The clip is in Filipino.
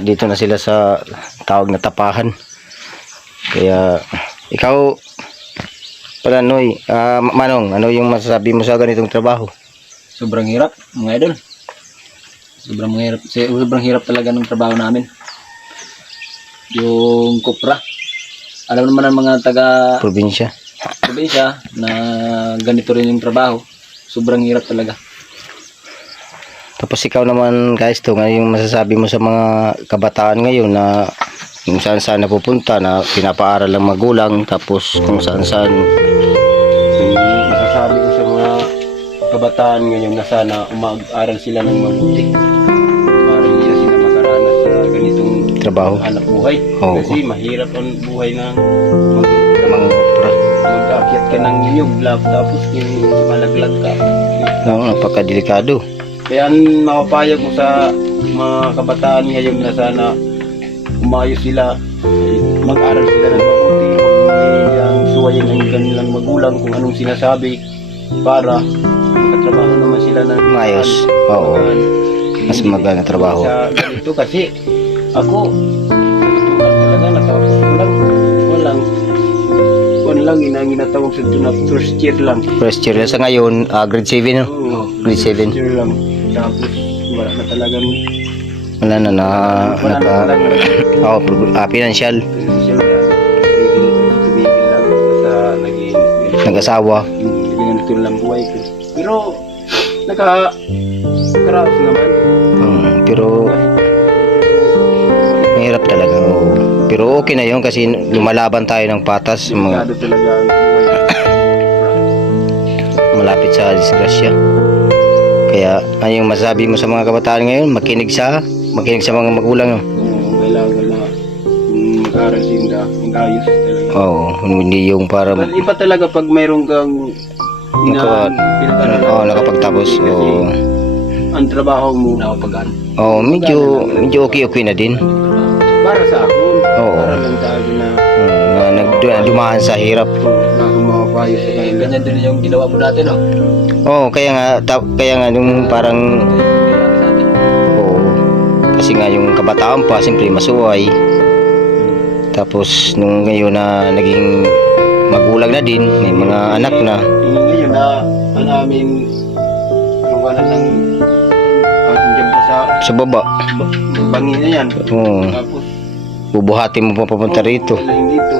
Dito na sila sa tawag na tapahan. Kaya ikaw pala Noy, Manong, ano yung masasabi mo sa ganitong trabaho? Sobrang hirap, mga idol. Sobrang hirap talaga ng trabaho namin. Yung kopra. Alam naman ng mga Probinsya na ganito rin yung trabaho. Sobrang hirap talaga. Tapos ikaw naman guys, yung masasabi mo sa mga kabataan ngayon na kung saan saan napupunta, na pinapaaral ng magulang, tapos kung saan saan, masasabi ko sa mga kabataan ngayon na sana mag-aral sila ng mabuti para hindi na sila makaranas sa ganitong trabaho, hanap buhay. Kasi mahirap ang buhay ng mangopra. Mag-aakyat ka ng niyog, tapos yung malaglag ka. Napakadelikado. Kaya ang mapapayag mo sa mga kabataan ngayon na sana umayos sila, mag-aral sila ng mabuti, ang suwayin ng kanilang magulang kung anong sinasabi para makatrabaho naman sila ng maayos. Oo. Mas maganda trabaho. Sa ganito kasi ako talaga natapos ko lang. Walang ginatawag sa na first year lang. First year sa ngayon, grade 7 no? Oo, grade 7. First year lang. Tapos wala na talagang financial. Tumigil lang sa nag-asawa. Ganito lang buhay ko. Pero nakakaraos naman. Pero mahirap talaga. Pero okay na yun kasi lumalaban tayo ng patas. Talaga ang buhay. Malapit sa disgrasya. Kaya ano yung masasabi mo sa mga kabataan ngayon? Makinig sa mga magulang. Kailangan na mag-aral sila, mag-ayos talaga. Oo, hindi yung para iba talaga pag mayroon kang pinag-aralan. Nakapagtapos. Ang trabaho mo nakapag-aral. Medyo okay na din. Para sa ako. Para lang sa akin na dumaan sa hirap. Nakamapayo sa kanila. Ganyan din yung ginawa mo dati, no? Kaya nga yung parang kasi nga yung kabataan pa siyempre masuway. Tapos nung ngayon na naging magulang na din, may mga anak na. Ngayon na namin wala nang dyan pa sa baba. Bangin na yan. Tapos bubuhatin mo pa papunta rito. Dito.